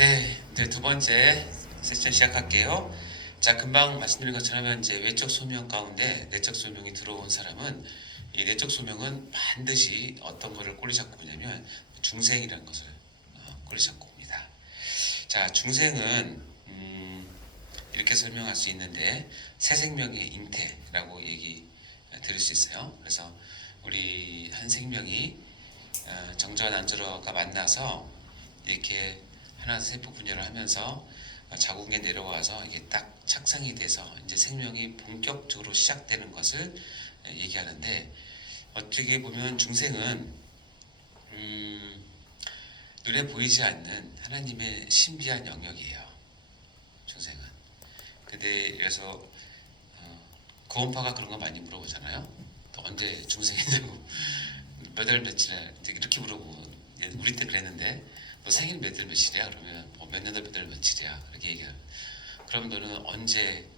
네, 이제 두 번째 세션 시작할게요. 자, 금방 말씀드린 것처럼 이제 외적 소명 가운데 내적 소명이 들어온 사람은 이 내적 소명은 반드시 어떤 거를 꼬리 잡고 오냐면 중생이라는 것을 꼬리 잡고 옵니다. 자, 중생은 이렇게 설명할 수 있는데 새 생명의 잉태라고 얘기 들을 수 있어요. 그래서 우리 한 생명이 정저와 난저로가 만나서 이렇게 하나 세포 분열을 하면서 자궁에 내려와서 이게 딱 착상이 돼서 이제 생명이 본격적으로 시작되는 것을 얘기하는데, 어떻게 보면 중생은 눈에 보이지 않는 하나님의 신비한 영역이에요. 중생은. 근데 그래서 구원파가 그런 거 많이 물어보잖아요. 또 언제 중생이냐고 몇 월 며칠에 이렇게 물어보고, 우리 때 그랬는데 너 생일 몇 월 며칠이야? 그러면 몇 년도 몇 월 며칠이야? 그렇게 얘기해요. 그럼 너는 언제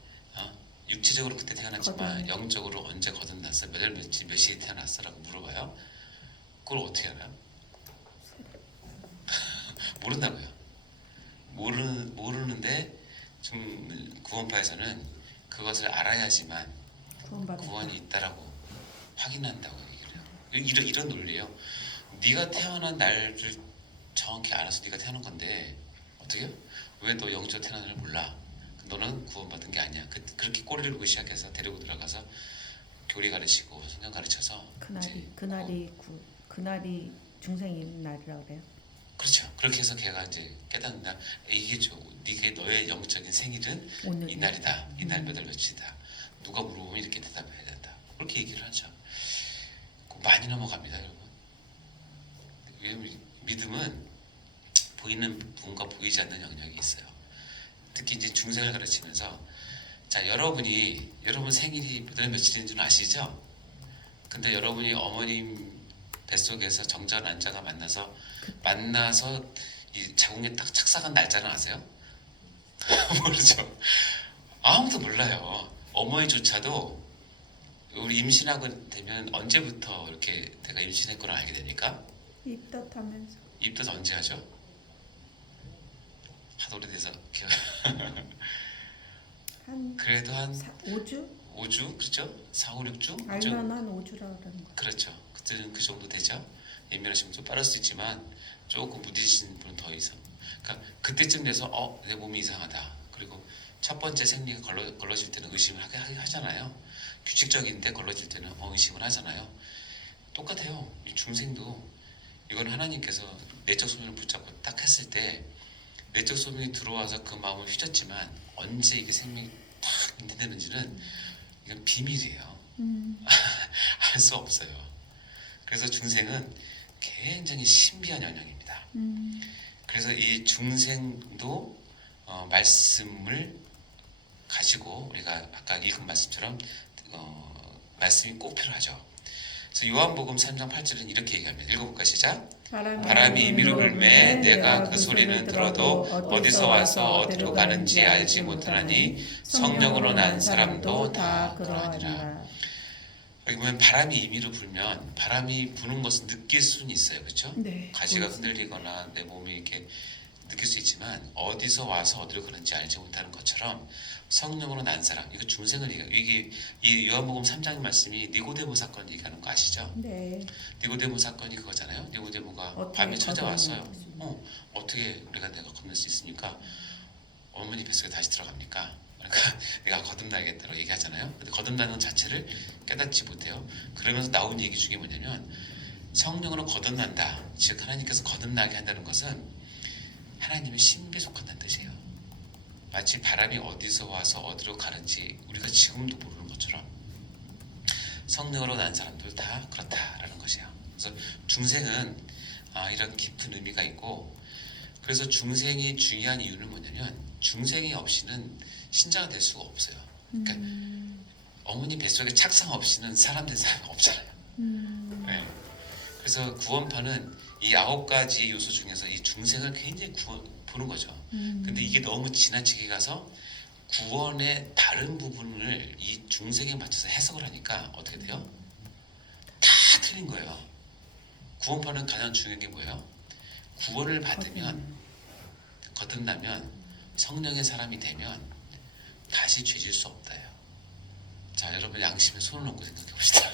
육체적으로 그때 태어났지만 영적으로 언제 거듭났어? 몇 월 며칠 몇 시에 태어났어? 라고 물어봐요. 그걸 어떻게 알아요? 모른다고요. 모르는데 좀 구원파에서는 그것을 알아야지만 구원이 있다라고 확인한다고 얘기를 해요. 이런 논리예요. 네가 태어난 날을 정확히 알아서 네가 태어난 건데 어떻게? 왜 너 영적 태어난 날 몰라? 너는 구원받은 게 아니야. 그렇게 꼬리를 물고 시작해서 데리고 들어가서 교리 가르치고 성경 가르쳐서 그날이 중생인 날이라고 그래요. 그렇죠. 그렇게 해서 걔가 이제 깨닫는다. 이게 네게 너의 영적인 생일은 오늘이요? 이날이다. 이날 몇 월 며칠이다. 누가 물어보면 이렇게 대답해야 된다. 그렇게 얘기를 하죠. 많이 넘어갑니다, 여러분. 왜냐면 믿음은 보이는 부분과 보이지 않는 영역이 있어요. 특히 이제 중생을 가르치면서, 자, 여러분 생일이 몇 월 며칠인 줄 아시죠? 근데 여러분이 어머님 뱃속에서 정자 난자가 만나서 이 자궁에 딱 착상한 날짜는 아세요? 모르죠. 아무도 몰라요. 어머니조차도 우리 임신하고 되면 언제부터 이렇게 내가 임신했구나 알게 됩니까? 입덧하면서 입덧 언제 하죠? 하도 오래돼서 한 그래도 한 5주? 5주? 그렇죠? 4, 5, 6주? 알면 한 5주라고 그러는 거. 그렇죠. 그때는 그 정도 되죠. 예민하시면 좀 빠를 수 있지만 조금 무디신 분은 더 이상. 그러니까 그때쯤 돼서 내 몸이 이상하다. 그리고 첫 번째 생리가 걸러질 때는 의심을 하잖아요. 규칙적인데 걸러질 때는 의심을 하잖아요. 똑같아요. 이 중생도 이건 하나님께서 내적 소명을 붙잡고 딱 했을 때 내적 소명이 들어와서 그 마음을 휘젓지만 언제 이게 생명이 탁 인내되는지는 이건 비밀이에요. 알 수 없어요. 그래서 중생은 굉장히 신비한 영역입니다. 그래서 이 중생도 말씀을 가지고 우리가 아까 읽은 말씀처럼 말씀이 꼭 필요하죠. 그래서 요한복음 3장 8절은 이렇게 얘기합니다. 읽어볼까 시작. 바람이 임의로 불매 내가 그 소리를 들어도 어디서 와서 어디로 가는지 알지 못하나니 성령으로 난 사람도 다 그러하니라. 여기 보면 바람이 임의로 불면, 바람이 부는 것은 느낄 수는 있어요. 그렇죠? 네. 가시가 흔들리거나 내 몸이 이렇게 느낄 수 있지만 어디서 와서 어디로 가는지 알지 못하는 것처럼 성령으로 난 사람, 이거 중생을 얘기해요. 이게 이 요한복음 3장 말씀이 니고데모 사건 얘기하는 거 아시죠? 네. 니고데모 사건이 그거잖아요. 니고데모가 밤에 찾아왔어요. 어떻게 우리가 내가 건널 수 있습니까? 어머니 뱃속에 다시 들어갑니까? 그러니까 내가 거듭나야겠다고 얘기하잖아요. 근데 거듭나는 자체를 깨닫지 못해요. 그러면서 나온 얘기 중에 뭐냐면 성령으로 거듭난다. 즉 하나님께서 거듭나게 한다는 것은 하나님의 신비에 속한다는 뜻이에요. 마치 바람이 어디서 와서 어디로 가는지 우리가 지금도 모르는 것처럼 성령으로 난 사람들 다 그렇다라는 것이에요. 그래서 중생은 이런 깊은 의미가 있고, 그래서 중생이 중요한 이유는 뭐냐면 중생이 없이는 신자가 될 수가 없어요. 그러니까 어머니 뱃속에 착상 없이는 사람 된 사람이 없잖아요. 네. 그래서 구원파는 이 9가지 요소 중에서 이 중생을 굉장히 보는 거죠. 근데 이게 너무 지나치게 가서 구원의 다른 부분을 이 중생에 맞춰서 해석을 하니까 어떻게 돼요? 다 틀린 거예요. 구원파는 가장 중요한 게 뭐예요? 구원을 받으면 거듭나면 성령의 사람이 되면 다시 죄질 수 없다요. 자, 여러분 양심에 손을 얹고 생각해 봅시다.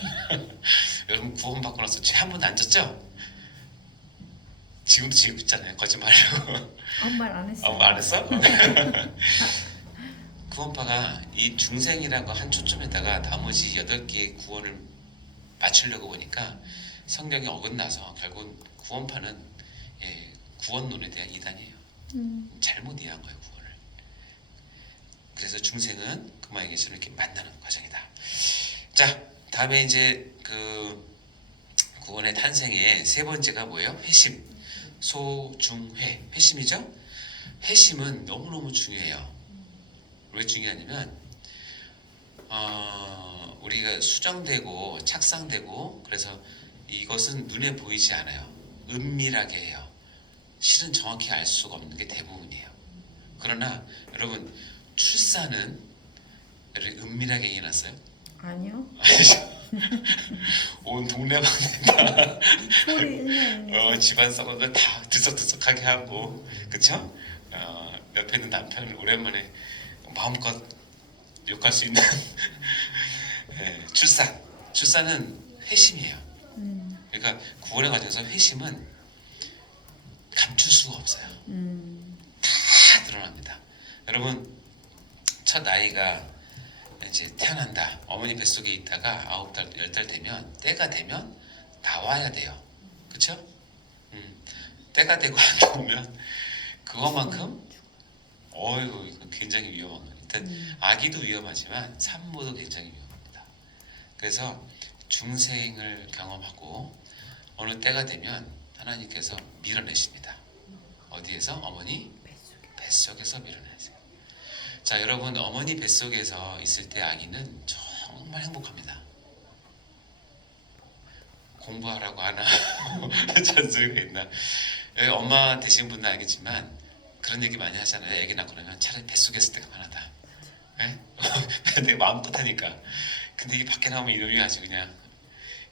여러분 구원받고 나서 죄 한 번도 안 졌죠? 지금도 지고 있잖아요. 거짓말하려고. 아무 말 안 했어요. 안 했어? 구원파가 이 중생이라고 한 초점에다가 나머지 8개의 구원을 맞추려고 보니까 성경이 어긋나서 결국은 구원파는 구원론에 대한 이단이에요. 잘못 이해한 거예요, 구원을. 그래서 중생은 그만의 예수를 이렇게 만나는 과정이다. 자, 다음에 이제 그 구원의 탄생의 세 번째가 뭐예요? 회심. 소중회. 회심이죠? 회심은 너무너무 중요해요. 왜 중요하냐면 우리가 수정되고 착상되고 그래서 이것은 눈에 보이지 않아요. 은밀하게 해요. 실은 정확히 알 수가 없는 게 대부분이에요. 그러나 여러분 출산은 여러분 은밀하게 일어났어요? 아니요. 온 동네방 소리 그냥 집안 썩은 다 들썩들썩하게 하고 그쵸? 옆에 있는 남편을 오랜만에 마음껏 욕할 수 있는 출산은 회심이에요. 그러니까 구원의 과정에서 회심은 감출 수가 없어요. 다 드러납니다. 여러분 첫 아이가 이제 태어난다. 어머니 뱃속에 있다가 9달, 10달 되면 때가 되면 나와야 돼요. 그쵸? 때가 되고 안 나오면 그것만큼 어이구 이건 굉장히 위험한 거예요. 일단 아기도 위험하지만 산모도 굉장히 위험합니다. 그래서 중생을 경험하고 어느 때가 되면 하나님께서 밀어내십니다. 어디에서? 어머니 뱃속에서 밀어내세요. 자, 여러분 어머니 뱃속에서 있을 때 아기는 정말 행복합니다. 공부하라고 하나 잔소리가 있나? 여기 엄마 되신 분은 알겠지만 그런 얘기 많이 하잖아요. 애기 낳고 나면 차라리 뱃속에 있을 때가 편하다. 네? 내가 마음껏 하니까. 근데 이 밖에 나오면 이놈이 아주 그냥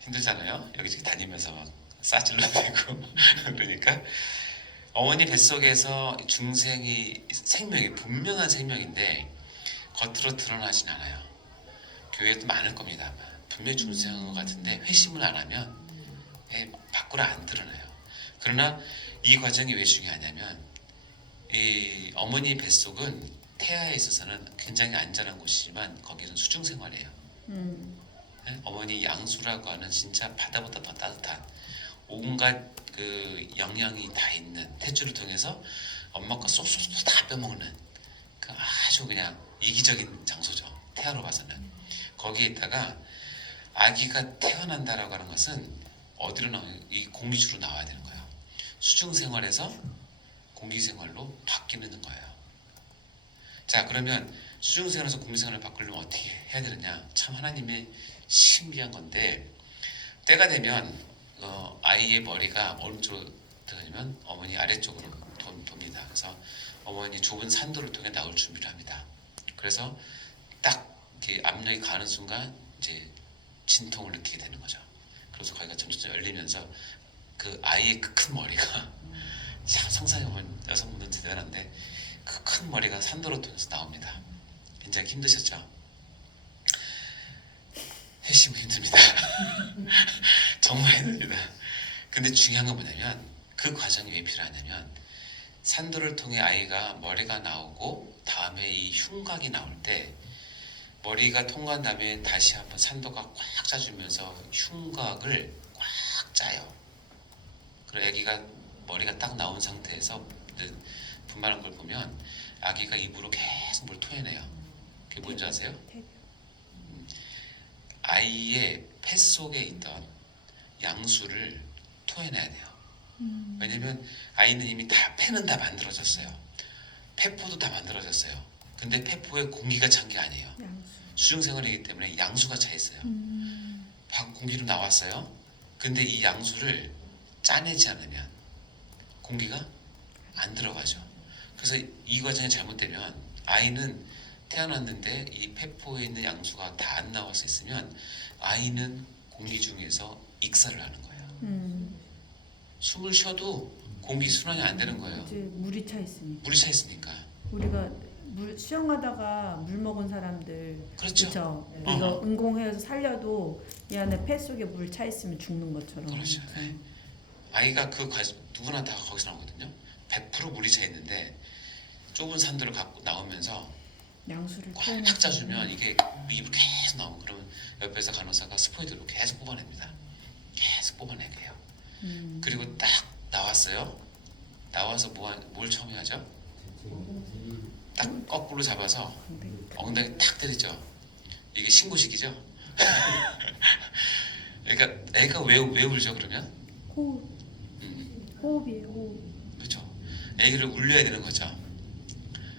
힘들잖아요. 여기저기 다니면서 막 싸질러 대고 그러니까 어머니 뱃속에서 중생이 생명이 분명한 생명인데 겉으로 드러나진 않아요. 교회도 많을 겁니다. 분명히 중생한 것 같은데 회심을 안 하면 밖으로 안 드러나요. 그러나 이 과정이 왜 중요하냐면 이 어머니 뱃속은 태아에 있어서는 굉장히 안전한 곳이지만 거기는 수중생활이에요. 어머니 양수라고 하는 진짜 바다보다 더 따뜻한 온갖 그 영양이 다 있는 탯줄을 통해서 엄마 거 쏙쏙쏙 다 빼먹는 그 아주 그냥 이기적인 장소죠. 태아로 봐서는. 거기에 있다가 아기가 태어난다라고 하는 것은 어디로 나와요? 이 공기주로 나와야 되는 거예요. 수중생활에서 공기생활로 바뀌는 거예요. 자, 그러면 수중생활에서 공기생활을 바꾸려면 어떻게 해야 되느냐? 참 하나님의 신비한 건데 때가 되면 아이의 머리가 어느 쪽으로 들어가냐면 어머니 아래쪽으로 돕니다. 그래서 어머니 좁은 산도를 통해 나올 준비를 합니다. 그래서 딱 이렇게 압력이 가는 순간 이제 진통을 느끼게 되는 거죠. 그래서 거기가 점점 열리면서 그 아이의 그 큰 머리가 참 상상해보면 여성분들은 대단한데 그 큰 머리가 산도를 통해서 나옵니다. 굉장히 힘드셨죠? 회심은 힘듭니다. 정말 힘듭니다. 근데 중요한 건 뭐냐면 그 과정이 왜 필요하냐면 산도를 통해 아이가 머리가 나오고 다음에 이 흉곽이 나올 때 머리가 통과한 다음에 다시 한번 산도가 꽉 짜주면서 흉곽을 꽉 짜요. 그리고 아기가 머리가 딱 나온 상태에서 분만한 걸 보면 아기가 입으로 계속 뭘 토해내요. 그게 뭔지 아세요? 아이의 폐 속에 있던 양수를 토해내야 돼요. 왜냐면 아이는 이미 다 폐는 다 만들어졌어요. 폐포도 다 만들어졌어요. 근데 폐포에 공기가 찬 게 아니에요. 수중생활이기 때문에 양수가 차 있어요. 공기로 나왔어요. 근데 이 양수를 짜내지 않으면 공기가 안 들어가죠. 그래서 이 과정이 잘못되면 아이는 태어났는데 이 폐포에 있는 양수가 다 안 나와서 있으면 아이는 공기 중에서 익사를 하는 거예요. 숨을 쉬어도 공기 순환이 안 되는 거예요. 이제 물이 차 있으니까. 물이 차 있으니까. 우리가 물 수영하다가 물 먹은 사람들 그렇죠. 그렇죠. 어. 이거 인공해서 살려도 이 안에 폐 속에 물 차 있으면 죽는 것처럼. 그렇죠. 네. 아이가 누구나 다 거기서 나오거든요. 100% 물이 차 있는데 좁은 산들을 갖고 나오면서 양수를 꽉 짜주면 이게 입으로 계속 나오고 그러면 옆에서 간호사가 스포이드로 계속 뽑아냅니다. 계속 뽑아내게 해요. 그리고 딱 나왔어요. 나와서 뭘 처음에 하죠? 딱 거꾸로 잡아서 엉덩이 탁 때리죠. 이게 신고식이죠. 그러니까 애가 왜 울죠 그러면? 호흡. 호흡이에요. 호흡. 그렇죠. 애기를 울려야 되는 거죠.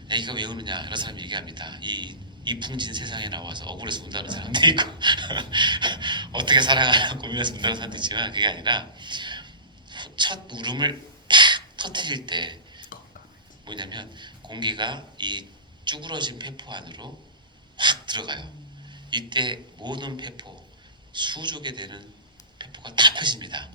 애기가 왜 우느냐 여러 사람이 얘기합니다. 이 이풍진 세상에 나와서 억울해서 운다는 사람도 있고 어떻게 살아가나 고민해서 운다는 사람도 있지만 그게 아니라 첫 울음을 팍 터뜨릴 때 뭐냐면 공기가 이 쭈그러진 폐포 안으로 확 들어가요. 이때 모든 폐포 수조개 되는 폐포가 다 펴집니다.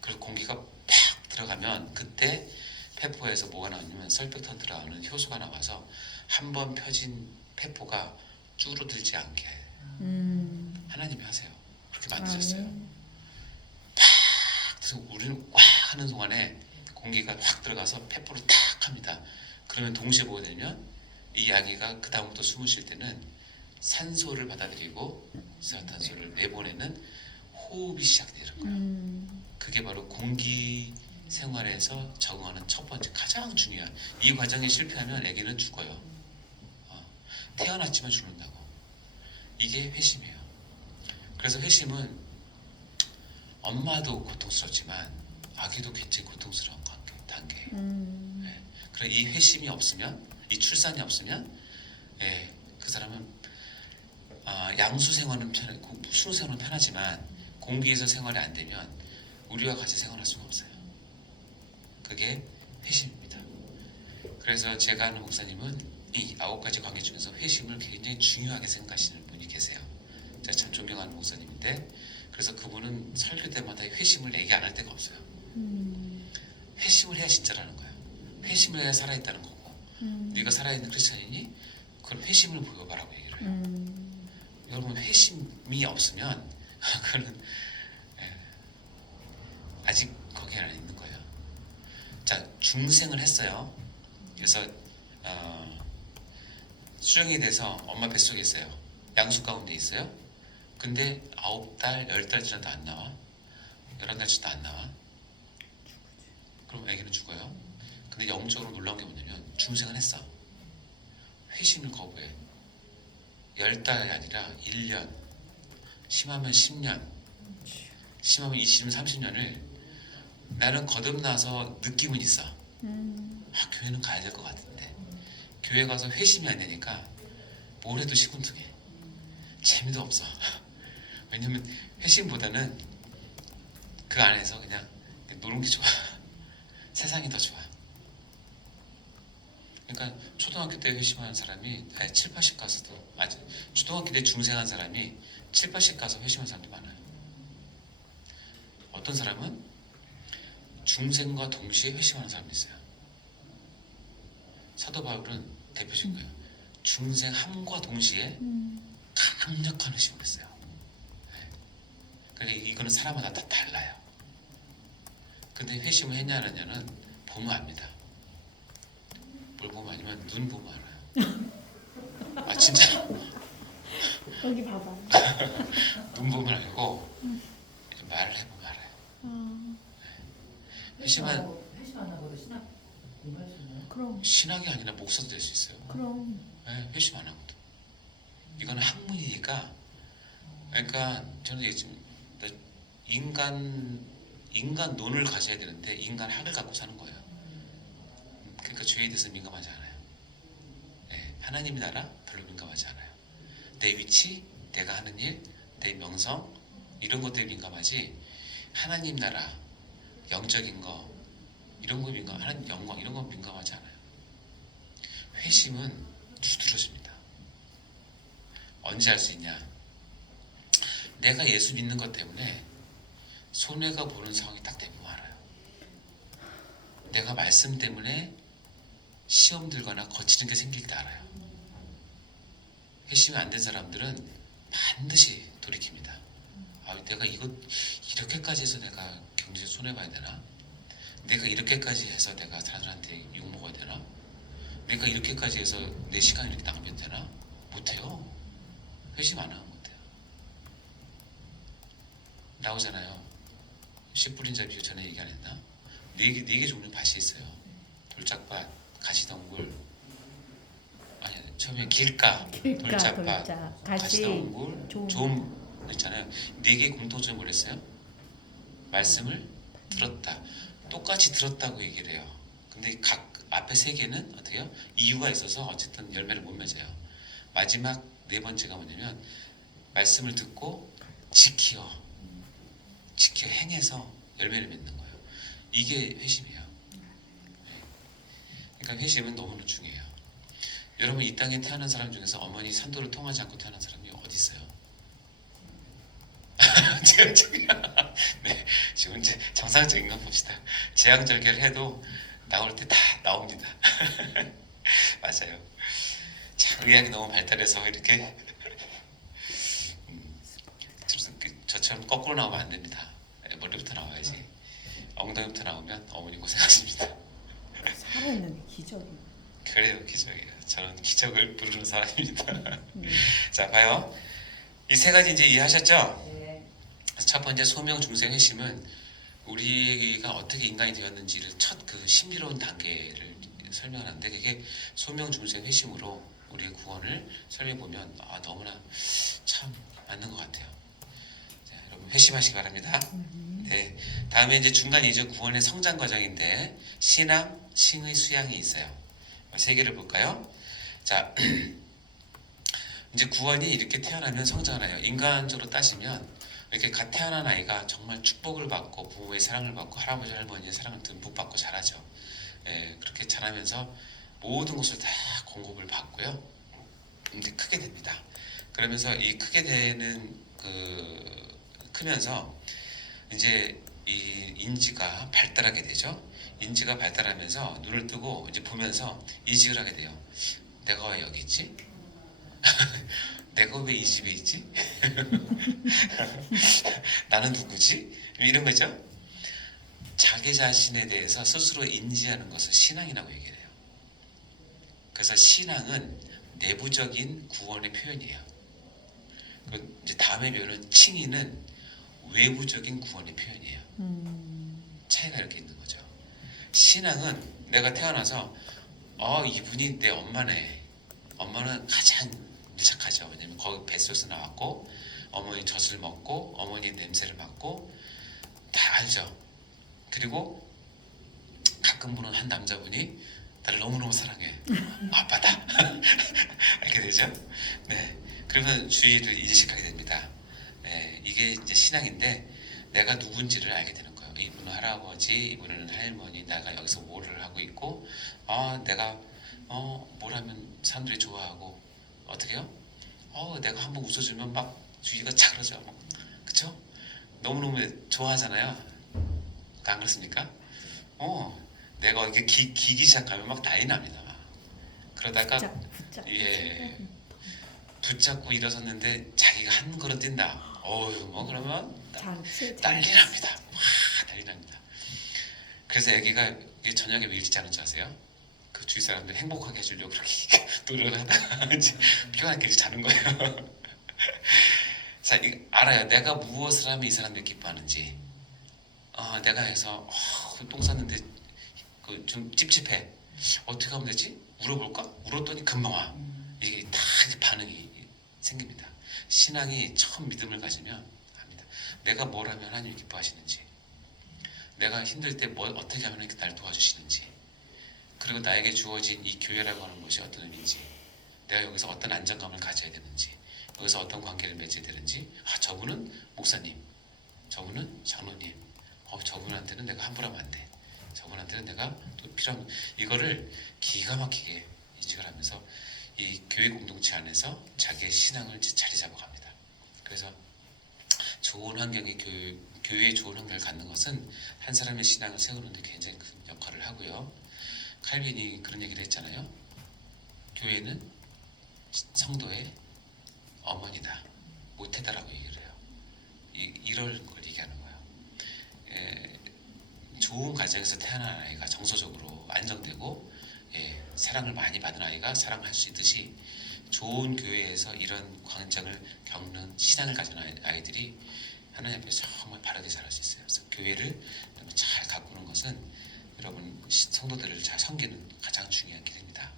그리고 공기가 팍 들어가면 그때 폐포에서 뭐가 나오냐면 설백턴 들어가는 효소가 나와서 한 번 펴진 폐포가 줄어들지 않게 하나님이 하세요. 그렇게 만드셨어요. 팍 그래서 우리는 꽉 하는 동안에 공기가 확 들어가서 폐포를 탁 합니다. 그러면 동시에 보게 되면 이 아기가 그 다음부터 숨을 쉴 때는 산소를 받아들이고 이산화탄소를 내보내는 호흡이 시작되는 거예요. 그게 바로 공기 생활에서 적응하는 첫 번째 가장 중요한 이 과정이 실패하면 아기는 죽어요. 태어났지만 죽는다고. 이게 회심이에요. 그래서 회심은 엄마도 고통스럽지만 아기도 굉장히 고통스러운 단계예요. 네. 그래 이 회심이 없으면 이 출산이 없으면 그 사람은 양수 생활은 수로 생활은 편하지만 공기에서 생활이 안 되면 우리와 같이 생활할 수가 없어요. 그게 회심입니다. 그래서 제가 아는 목사님은 이 9가지 관계 중에서 회심을 굉장히 중요하게 생각하시는 분이 계세요. 제가 참 존경하는 목사님인데 그래서 그분은 설교 때마다 회심을 얘기 안 할 데가 없어요. 회심을 해야 진짜라는 거예요. 회심을 해야 살아있다는 거고 네가 살아있는 크리스찬이니? 그럼 회심을 보여봐라고 얘기를 해요. 여러분 회심이 없으면 그거는 아직 거기 안에 있는 거예요. 자 중생을 했어요. 그래서 수정이 돼서 엄마 뱃속에 있어요. 양수 가운데 있어요. 근데 9달, 10달 지나도 안 나와. 11달 지나도 안 나와. 그럼 애기는 죽어요. 근데 영적으로 놀라운 게 뭐냐면 중생은 했어. 회심을 거부해. 10달이 아니라 1년, 심하면 10년, 심하면 20년, 30년을 나는 거듭나서 느낌은 있어. 교회는 가야 될 것 같은데 교회 가서 회심이 안 되니까 뭘 해도 시큰둥해. 재미도 없어. 왜냐면 회심보다는 그 안에서 그냥 노는 게 좋아. 세상이 더 좋아. 그러니까 초등학교 때 회심하는 사람이 7, 80 가서도 초등학교 때 중생한 사람이 7, 80 가서 회심한 사람도 많아요. 어떤 사람은 중생과 동시에 회심하는 사람이 있어요. 사도 바울은 대표적인 거예요. 중생함과 동시에 강력한 회심을 했어요. 그러니까 이거는 사람마다 다 달라요. 근데 회심을 했냐 안 했냐는 보면 압니다. 뭘 보면 아니면 눈 보면 알아요. 진짜로. 여기 봐봐. 눈 보면 알고 말을 해보면 알아요. 회심하나보다 신학 공부할 수 있나요? 그럼. 신학이 아니라 목사도 될 수 있어요. 그럼. 회심 안 하거든. 이거는 학문이니까. 그러니까 저는 지금 인간 논을 가져야 되는데 인간 학을 갖고 사는 거예요. 그러니까 죄에 대해서 민감하지 않아요. 하나님의 나라 별로 민감하지 않아요. 내 위치, 내가 하는 일, 내 명성 이런 것들에 민감하지 하나님 나라, 영적인 거 이런 거 하나님 영광 이런 거 민감하지 않아요. 회심은 두드러집니다. 언제 할 수 있냐? 내가 예수 믿는 것 때문에 손해가 보는 상황이 딱 되면 알아요. 내가 말씀 때문에 시험 들거나 거치는 게 생길 때 알아요. 회심이 안 된 사람들은 반드시 돌이킵니다. 아, 내가 이거 이렇게까지 해서 내가 경제에 손해봐야 되나? 내가 이렇게까지 해서 내가 사람들한테 욕먹어야 되나? 내가 이렇게까지 해서 내 시간 이렇게 낭비해도 되나? 못해요. 회심 안 하면 못해요. 나오잖아요. 씨 뿌린 자 비유 전에 얘기 안 했나? 네 개 종류 밭이 있어요. 돌짝밭, 가시덩굴, 아니 처음에 길가, 돌짝밭, 돌자, 가시덩굴, 좀 좀 있잖아요. 네 개 공통점이 뭐랬어요? 말씀을 들었다. 똑같이 들었다고 얘기를 해요. 근데 각 앞에 세 개는 어떻게 해요? 이유가 있어서 어쨌든 열매를 못 맺어요. 마지막 네 번째가 뭐냐면 말씀을 듣고 지켜 행해서 열매를 맺는 거예요. 이게 회심이에요. 그러니까 회심은 너무나 중요해요. 여러분 이 땅에 태어난 사람 중에서 어머니 산도를 통하지 않고 태어난 사람이 어디 있어요? 네, 지금 이제 정상적인 건 봅시다. 재앙절개를 해도 나올 때 다 나옵니다. 맞아요. 참 의학이 너무 발달해서 이렇게 저처럼 거꾸로 나오면 안 됩니다. 머리부터 나와야지. 엉덩이부터 나오면 어머니 고생하십니다. 살아있는 게 기적이. 그래요, 기적이에요. 저는 기적을 부르는 사람입니다. 자, 봐요. 이 세 가지 이제 이해하셨죠? 네. 첫 번째 소명 중생 회심은 우리가 어떻게 인간이 되었는지를 첫 그 신비로운 단계를 설명하는데 그게 소명 중생 회심으로 우리의 구원을 설명해 보면 너무나 참 맞는 것 같아요. 자, 여러분 회심하시기 바랍니다. 네, 다음에 이제 중간 이제 구원의 성장 과정인데 신앙, 싱의, 수양이 있어요. 세 개를 볼까요? 자, 이제 구원이 이렇게 태어나면 성장을 해요. 인간적으로 따지면 이렇게 갓 태어난 아이가 정말 축복을 받고 부모의 사랑을 받고 할아버지 할머니의 사랑을 듬뿍 받고 자라죠. 예, 그렇게 자라면서 모든 것을 다 공급을 받고요. 이제 크게 됩니다. 그러면서 이 크게 되는 크면서 이제 이 인지가 발달하게 되죠. 인지가 발달하면서 눈을 뜨고 이제 보면서 인식을 하게 돼요. 내가 왜 여기 있지? 내가 왜 이 집에 있지? 나는 누구지? 이런 거죠. 자기 자신에 대해서 스스로 인지하는 것을 신앙이라고 얘기해요. 그래서 신앙은 내부적인 구원의 표현이에요. 이제 다음에 배우는 칭의는 외부적인 구원의 표현이에요. 차이가 이렇게 있는 거죠. 신앙은 내가 태어나서 이분이 내 엄마네. 엄마는 가장 밀착하죠. 왜냐면 거기 뱃속에서 나왔고 어머니 젖을 먹고 어머니 냄새를 맡고 다 알죠. 그리고 가끔 보는 한 남자분이 나를 너무너무 사랑해. 아빠다. 이렇게 되죠. 네. 그러면 주의를 인식하게 됩니다. 네. 이게 이제 신앙인데 내가 누군지를 알게 되는 거예요. 이분은 할아버지, 이분은 할머니, 내가 여기서 뭐를 하고 있고, 내가 뭘 하면 사람들이 좋아하고, 어떻게 해요? 내가 한번 웃어주면 막 주위가 차그러져. 그쵸? 너무너무 좋아하잖아요. 안 그렇습니까? 내가 이렇게 기기 시작하면 막 난리 납니다. 그러다가 붙잡고 일어섰는데 자기가 한 걸음 뛴다. 그러면 난리 납니다. 와, 난리 납니다. 그래서 애기가 저녁에 왜 일찍 자는 줄 아세요? 그 주위 사람들 행복하게 해주려고 그렇게 노력을 하다가 피곤하게 자는 거예요. 자, 알아요. 내가 무엇을 하면 이 사람들이 기뻐하는지. 내가 해서 똥 쌌는데 좀 찝찝해. 어떻게 하면 되지? 물어볼까? 물었더니 금방 와. 이게 다 반응이 생깁니다. 신앙이 처음 믿음을 가지면 합니다. 내가 뭘 하면 하나님이 기뻐하시는지, 내가 힘들 때 어떻게 하면 날 도와주시는지, 그리고 나에게 주어진 이 교회라고 하는 것이 어떤 의미인지, 내가 여기서 어떤 안정감을 가져야 되는지, 여기서 어떤 관계를 맺어야 되는지, 저분은 목사님, 저분은 장로님, 저분한테는 내가 함부로 하면 안 돼. 저분한테는 내가 또 필요한 이거를 기가 막히게 인식을 하면서 이 교회 공동체 안에서 자기의 신앙을 자리 잡아갑니다. 그래서 좋은 환경의 교회에 좋은 환경을 갖는 것은 한 사람의 신앙을 세우는 데 굉장히 큰 역할을 하고요. 칼빈이 그런 얘기를 했잖아요. 교회는 성도의 어머니다, 모태다라고 얘기를 해요. 이런 걸 얘기하는 거예요. 좋은 가정에서 태어난 아이가 정서적으로 안정되고 사랑을 많이 받은 아이가 사랑할 수 있듯이 좋은 교회에서 이런 광장을 겪는 신앙을 가진 아이들이 하나님 앞에서 정말 바르게 자랄 수 있어요. 그래서 교회를 잘 가꾸는 것은 여러분 성도들을 잘 섬기는 가장 중요한 길입니다.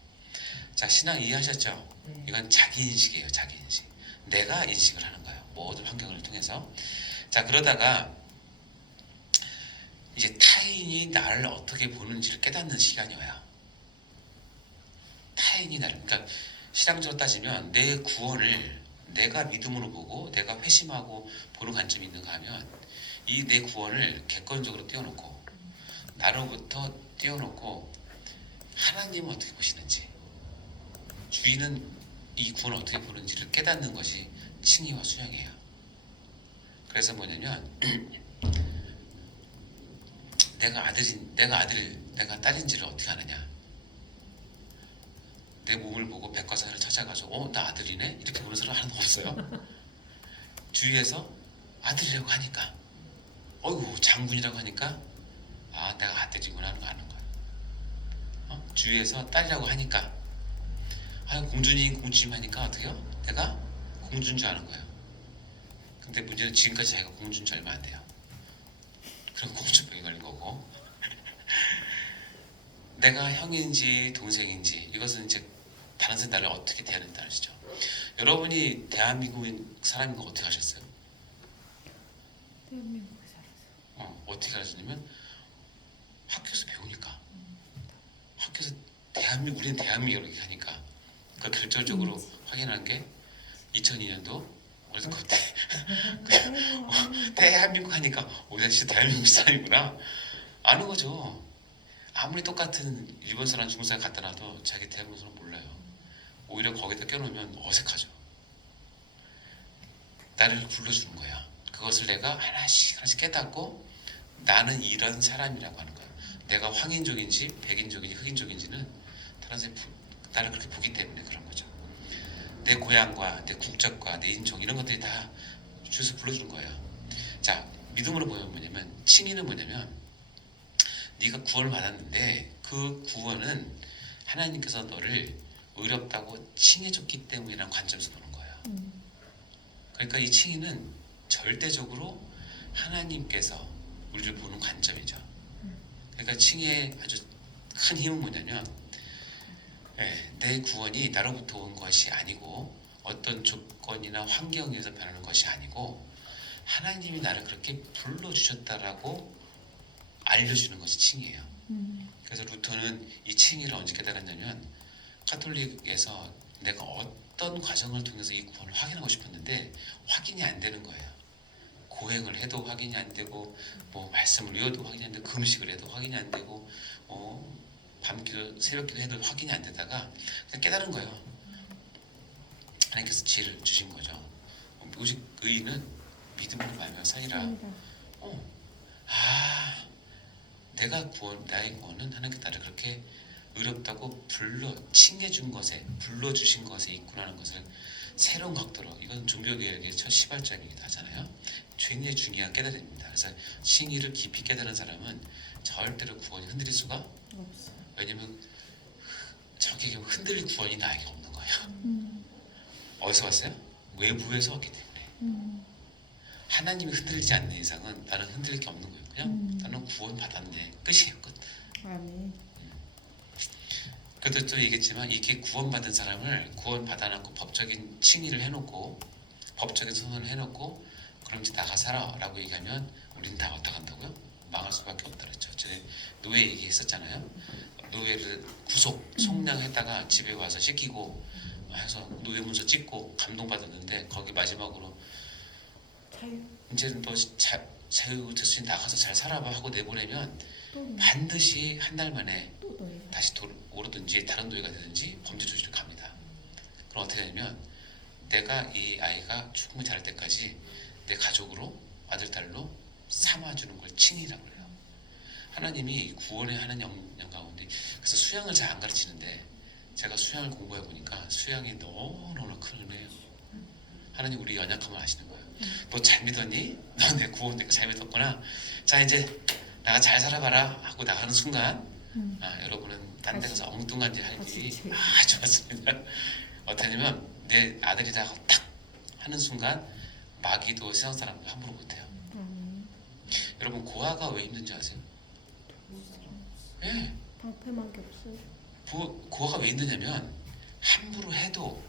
자, 신앙 이해하셨죠? 네. 이건 자기 인식이에요. 자기 인식. 내가 인식을 하는 거예요. 모든 환경을 통해서. 자, 그러다가 이제 타인이 나를 어떻게 보는지를 깨닫는 시간이 와요. 타인이 나를, 그러니까 신앙적으로 따지면 내 구원을 내가 믿음으로 보고 내가 회심하고 보는 관점이 있는가 하면 이 내 구원을 객관적으로 띄워놓고 나로부터 띄워놓고 하나님은 어떻게 보시는지, 주인은 이 구원을 어떻게 보는지를 깨닫는 것이 칭의와 수양이에요. 그래서 뭐냐면 내가 딸인지를 어떻게 아느냐? 내 몸을 보고 백과사를 찾아가지고 나 아들이네? 이렇게 보는 사람 하나도 없어요. 주위에서 아들이라고 하니까 어이구 장군이라고 하니까 내가 아들이구나 하는 거 아는 거야. 주위에서 딸이라고 하니까 공주님 하니까 어떻게요? 내가 공주인 줄 아는 거예요. 근데 문제는 지금까지 자기가 공주인 줄 알면 안 돼요. 그럼 공주병이 걸린 거고 내가 형인지 동생인지 이것은 이제 다른 사람이 나를 어떻게 대하는지 아시죠? 여러분이 대한민국 사람인 거 어떻게 하셨어요? 대한민국에 살았어. 어떻게 하셨냐면 학교에서 배우니까 학교에서 우리는 대한민국 이렇게 하니까 그 결정적으로 확인한 게 2002년도 월드컵 때 대한민국 하니까 내가 진짜 대한민국 사람이구나 아는 거죠. 아무리 똑같은 일본 사람, 중국 사람 갖다 놔도 자기 대한민국 사람 몰라요. 오히려 거기다 껴놓으면 어색하죠. 나를 불러주는 거야. 그것을 내가 하나씩 깨닫고 나는 이런 사람이라고 하는 거야. 내가 황인족인지 백인족인지 흑인족인지는 다른 사람이 나를 그렇게 보기 때문에 그런 거죠. 내 고향과 내 국적과 내 인종 이런 것들이 다 주에서 불러주는 거예요. 자, 믿음으로 보면 뭐냐면 칭의는 뭐냐면 네가 구원을 받았는데 그 구원은 하나님께서 너를 의롭다고 칭해줬기 때문이라는 관점에서 보는 거예요. 그러니까 이 칭의는 절대적으로 하나님께서 우리를 보는 관점이죠. 그러니까 칭의의 아주 큰 힘은 뭐냐면 내 구원이 나로부터 온 것이 아니고 어떤 조건이나 환경에서 변하는 것이 아니고 하나님이 나를 그렇게 불러주셨다라고 알려주는 것이 칭의예요. 그래서 루터는 이 칭의를 언제 깨달았냐면 카톨릭에서 내가 어떤 과정을 통해서 이 구원을 확인하고 싶었는데 확인이 안 되는 거예요. 고행을 해도 확인이 안 되고 뭐 말씀을 외워도 확인이 안 되고 금식을 해도 확인이 안 되고 밤기도 새벽기도 해도 확인이 안 되다가 그냥 깨달은 거예요. 하나님께서 지혜를 주신 거죠. 오직 의인은 믿음으로 말미암아 살리라. 내가 나의 구원은 하나님께서 나를 그렇게 의롭다고 칭해준 것에 불러주신 것에 있구나 하는 것을 새로운 각도로, 이건 종교개혁의 첫 시발점이기도 하잖아요. 굉장히 중요한 깨달음입니다. 그래서 칭의를 깊이 깨달은 사람은 절대로 구원이 흔들릴 수가 없어. 왜냐면 저게 흔들릴 구원이 나에게 없는 거예요. 어디서 왔어요? 외부에서 왔기 때문에. 하나님이 흔들리지 않는 이상은 나는 흔들릴 게 없는 거예요. 그냥 나는 구원 받았네. 끝이에요. 끝. 아멘. 그래도 또 얘기했지만 이렇게 구원받은 사람을 구원받아놓고 법적인 칭의를 해놓고 법적인 선언을 해놓고 그럼 이제 나가 살아라고 얘기하면 우리는 다 어떡한다고요? 망할 수밖에 없다 그랬죠. 전에 노예 얘기했었잖아요. 노예를 송량했다가 집에 와서 씻기고 해서 노예 문서 찍고 감동받았는데 거기 마지막으로 자유. 이제는 너 자유 됐으니 나가서 잘 살아봐 하고 내보내면 또 반드시 한 달 만에 또 너희. 다시 오르든지 다른 노예가 되든지 범죄 조직으로 갑니다. 그럼 어떻게 되냐면 내가 이 아이가 충분히 자랄 때까지 내 가족으로 아들 딸로 삼아주는 걸 칭의라고 해요. 하나님이 구원의 하는 영 가운데 그래서 수양을 잘 안 가르치는데 제가 수양을 공부해 보니까 수양이 너무너무 큰 은혜예요. 하나님 우리 연약함을 아시는 거예요. 너 잘 믿었니? 너 내 구원 내가 잘 믿었구나. 자 이제 나가 잘 살아봐라 하고 나가는 순간 여러분은 딴 데 가서 엉뚱한 일 할 일이 다시 좋았습니다. 어떠냐면 내 아들이다 하고 딱 하는 순간 마귀도 세상 사람도 함부로 못해요. 여러분 고아가 왜 힘든지 아세요? 예, 방패만 게 없어요. 고아가 왜 힘드냐면 함부로 해도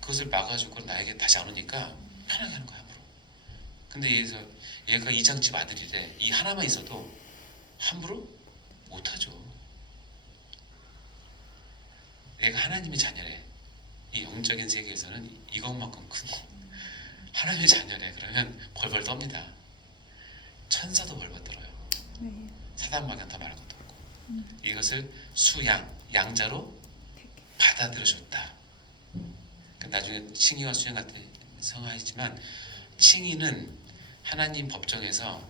그것을 막아주고 나에게 다시 안 오니까 편하게 하는 거야 함부로. 근데 얘가 이장집 아들이래. 이 하나만 있어도 함부로 못하죠. 얘가 하나님의 자녀래. 이 영적인 세계에서는 이것만큼 큰 하나님의 자녀래. 그러면 벌벌 떱니다. 천사도 벌벌 떨어요. 네. 사단마귀는 더 말할 것도 없고 이것을 양자로 받아들여줬다. 나중에 칭의와 수양 같은 성화했지만 칭의는 하나님 법정에서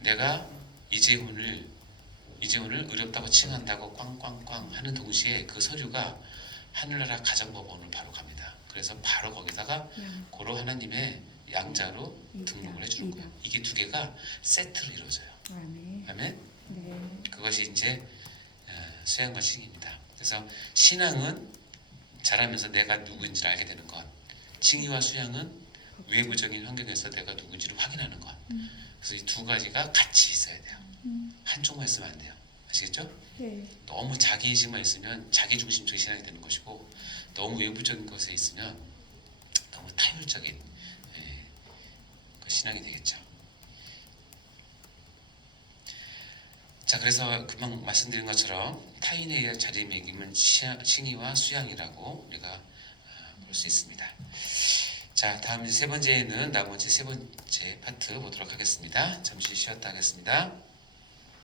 내가 이재훈을 의롭다고 칭한다고 꽝꽝꽝 하는 동시에 그 서류가 하늘나라 가정법원으로 바로 갑니다. 그래서 바로 거기다가 고로 하나님의 양자로 등록을 해주는 거예요. 이게 두 개가 세트로 이루어져요. 아멘. 네. 그것이 이제 수양과 칭의입니다. 그래서 신앙은 자라면서 내가 누구인지를 알게 되는 것. 칭의와 수양은 외부적인 환경에서 내가 누구인지를 확인하는 것. 그래서 이 두 가지가 같이 있어야 돼요. 한쪽만 있으면 안 돼요. 아시겠죠? 네. 너무 자기인식만 있으면 자기중심적인 신앙이 되는 것이고 너무 외부적인 것에 있으면 너무 타율적인 그 신앙이 되겠죠. 자, 그래서 금방 말씀드린 것처럼 타인에 의한 자리매김은 칭의와 수양이라고 우리가 볼 수 있습니다. 자, 다음 세 번째는 나머지 세 번째 파트 보도록 하겠습니다. 잠시 쉬었다 하겠습니다.